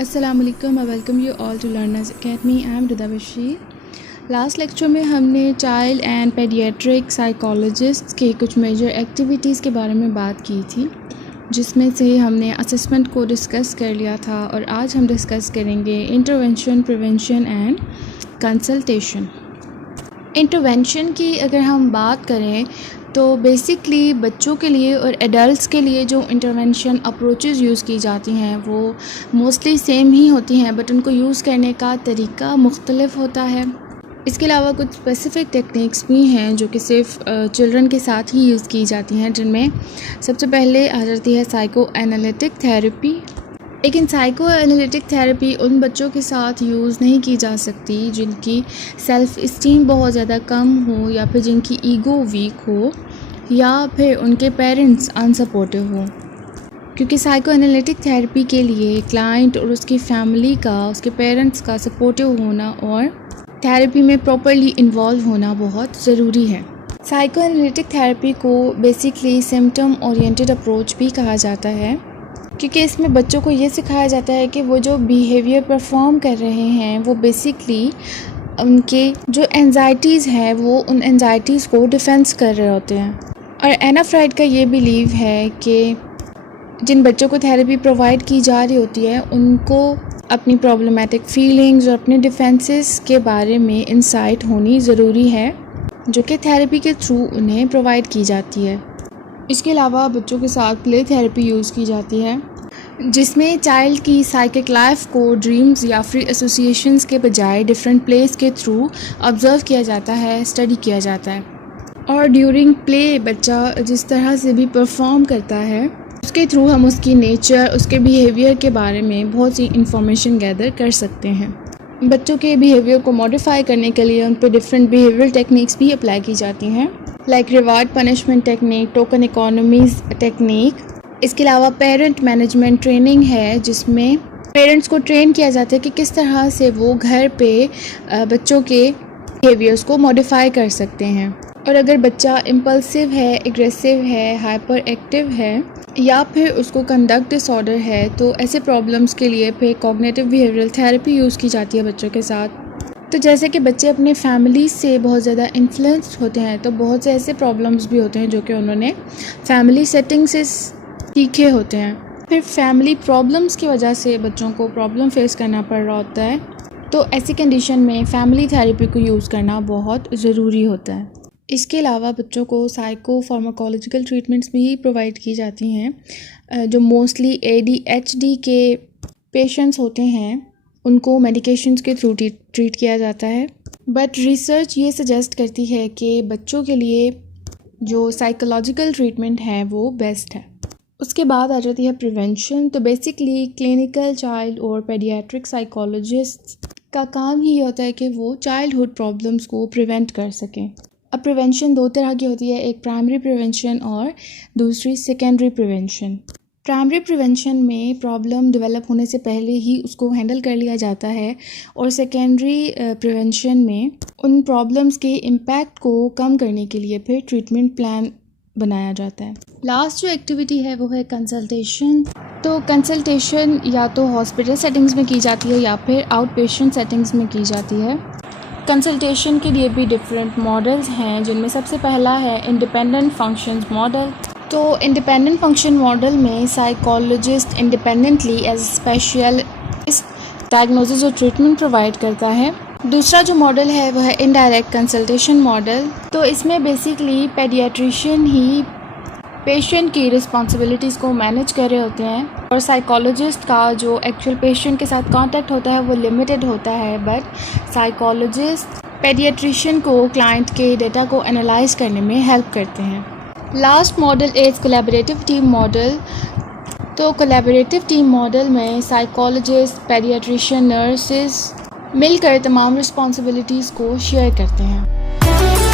अस्सलाम वालेकुम, I welcome you all to learners academy. I am Rida Bashir. Last lecture में हमने चाइल्ड एंड पेडियाट्रिक साइकोलॉजिस्ट के कुछ मेजर एक्टिविटीज़ के बारे में बात की थी, जिसमें से हमने असेसमेंट को डिस्कस कर लिया था और आज हम डिस्कस करेंगे intervention, prevention and consultation. Intervention की अगर हम बात करें तो बेसिकली बच्चों के लिए और एडल्ट्स के लिए जो इंटरवेंशन अप्रोचेज़ यूज़ की जाती हैं वो मोस्टली सेम ही होती हैं, बट उनको यूज़ करने का तरीका मुख्तलिफ होता है। इसके अलावा कुछ स्पेसिफ़िक टेक्निक्स भी हैं जो कि सिर्फ चिल्ड्रन के साथ ही यूज़ की जाती हैं, जिनमें सबसे पहले आ जाती है साइको एनालिटिक थेरेपी। लेकिन साइको एनालिटिक थेरेपी उन बच्चों के साथ यूज़ नहीं की जा सकती जिनकी सेल्फ़ इस्टीम बहुत ज़्यादा कम हो, या फिर जिनकी ईगो वीक हो, या फिर उनके पेरेंट्स अनसपोर्टिव हो, क्योंकि साइको एनालिटिक थेरेपी के लिए क्लाइंट और उसकी फैमिली का, उसके पेरेंट्स का सपोर्टिव होना और थेरेपी में प्रॉपरली इन्वॉल्व होना बहुत ज़रूरी है। साइको एनालिटिक थेरेपी को बेसिकली सिम्टम ओरिएंटेड अप्रोच भी कहा जाता है, क्योंकि इसमें बच्चों को ये सिखाया जाता है कि वो जो बिहेवियर परफॉर्म कर रहे हैं वो बेसिकली उनके जो एंजाइटीज़ हैं वो उन एंजाइटीज़ को डिफेंस कर रहे होते हैं। और एना फ्राइड का ये बिलीव है कि जिन बच्चों को थेरेपी प्रोवाइड की जा रही होती है उनको अपनी प्रॉब्लमेटिक फीलिंग्स और अपने डिफेंसेस के बारे में इंसाइट होनी ज़रूरी है, जो कि थेरेपी के थ्रू उन्हें प्रोवाइड की जाती है। इसके अलावा बच्चों के साथ प्ले थेरेपी यूज़ की जाती है, जिसमें चाइल्ड की साइकिक लाइफ को ड्रीम्स या फ्री एसोसिएशंस के बजाय डिफरेंट प्लेस के थ्रू ऑब्ज़र्व किया जाता है, स्टडी किया जाता है। और ड्यूरिंग प्ले बच्चा जिस तरह से भी परफॉर्म करता है उसके थ्रू हम उसकी नेचर, उसके बिहेवियर के बारे में बहुत सी इंफॉर्मेशन गैदर कर सकते हैं। बच्चों के बिहेवियर को मॉडिफाई करने के लिए उन पर डिफरेंट बिहेवियर टेक्निक्स भी अप्लाई की जाती हैं, like reward punishment technique, token economies technique. इसके अलावा पेरेंट मैनेजमेंट ट्रेनिंग है, जिसमें पेरेंट्स को ट्रेन किया जाता है कि किस तरह से वो घर पे बच्चों के बिहेवियर्स को मॉडिफाई कर सकते हैं। और अगर बच्चा इम्पल्सिव है, एग्रेसिव है, हाइपर एक्टिव है, या फिर उसको कंडक्ट डिसऑर्डर है, तो ऐसे प्रॉब्लम्स के लिए फिर कॉग्निटिव बिहेवियरल थेरेपी यूज़ की जाती है बच्चों के साथ। तो जैसे कि बच्चे अपने फैमिली से बहुत ज़्यादा इन्फ्लुएंस्ड होते हैं, तो बहुत से ऐसे प्रॉब्लम्स भी होते हैं जो कि उन्होंने फैमिली सेटिंग से सीखे होते हैं। फिर फैमिली प्रॉब्लम्स की वजह से बच्चों को प्रॉब्लम फेस करना पड़ रहा होता है, तो ऐसी कंडीशन में फैमिली थेरेपी को यूज़ करना बहुत ज़रूरी होता है। इसके अलावा बच्चों को साइको फार्माकोलॉजिकल ट्रीटमेंट्स भी प्रोवाइड की जाती हैं। जो मोस्टली ADHD के पेशेंट्स होते हैं उनको मेडिकेशंस के थ्रू ट्रीट किया जाता है, बट रिसर्च ये सजेस्ट करती है कि बच्चों के लिए जो साइकोलॉजिकल ट्रीटमेंट है वो बेस्ट है। उसके बाद आ जाती है प्रिवेंशन। तो बेसिकली क्लिनिकल चाइल्ड और पेडियाट्रिक साइकोलॉजिस्ट का काम ही होता है कि वो चाइल्डहुड प्रॉब्लम्स को प्रिवेंट कर सकें। अब प्रिवेंशन दो तरह की होती है, एक प्राइमरी प्रिवेंशन और दूसरी सेकेंडरी प्रिवेंशन। प्राइमरी प्रिवेंशन में प्रॉब्लम डेवलप होने से पहले ही उसको हैंडल कर लिया जाता है, और सेकेंडरी प्रिवेंशन में उन प्रॉब्लम्स के इम्पैक्ट को कम करने के लिए फिर ट्रीटमेंट प्लान बनाया जाता है। लास्ट जो एक्टिविटी है वो है कंसल्टेशन। तो कंसल्टेशन या तो हॉस्पिटल सेटिंग्स में की जाती है या फिर आउट पेशेंट सेटिंग्स में की जाती है। कंसल्टेशन के लिए भी डिफरेंट मॉडल्स हैं, जिनमें सबसे पहला है इंडिपेंडेंट फंक्शंस मॉडल। तो इंडिपेंडेंट फंक्शन मॉडल में psychologist independently as specialist diagnosis और ट्रीटमेंट प्रोवाइड करता है। दूसरा जो मॉडल है वो है इनडायरेक्ट कंसल्टेशन मॉडल। तो इसमें बेसिकली पेडियाट्रिशियन ही पेशेंट की रिस्पॉन्सिबिलिटीज़ को मैनेज कर रहे होते हैं, और साइकोलॉजिस्ट का जो एक्चुअल पेशेंट के साथ कांटेक्ट होता है वो लिमिटेड होता है, बट साइकोलॉजिस्ट पेडियाट्रिशियन को क्लाइंट के डेटा को एनालाइज करने में हेल्प करते हैं। Last model is collaborative team model. तो कोलैबोरेटिव टीम मॉडल में साइकोलॉजिस्ट, पेडियाट्रिशियन, नर्सेस मिलकर तमाम रिस्पॉन्सिबिलिटीज़ को शेयर करते हैं।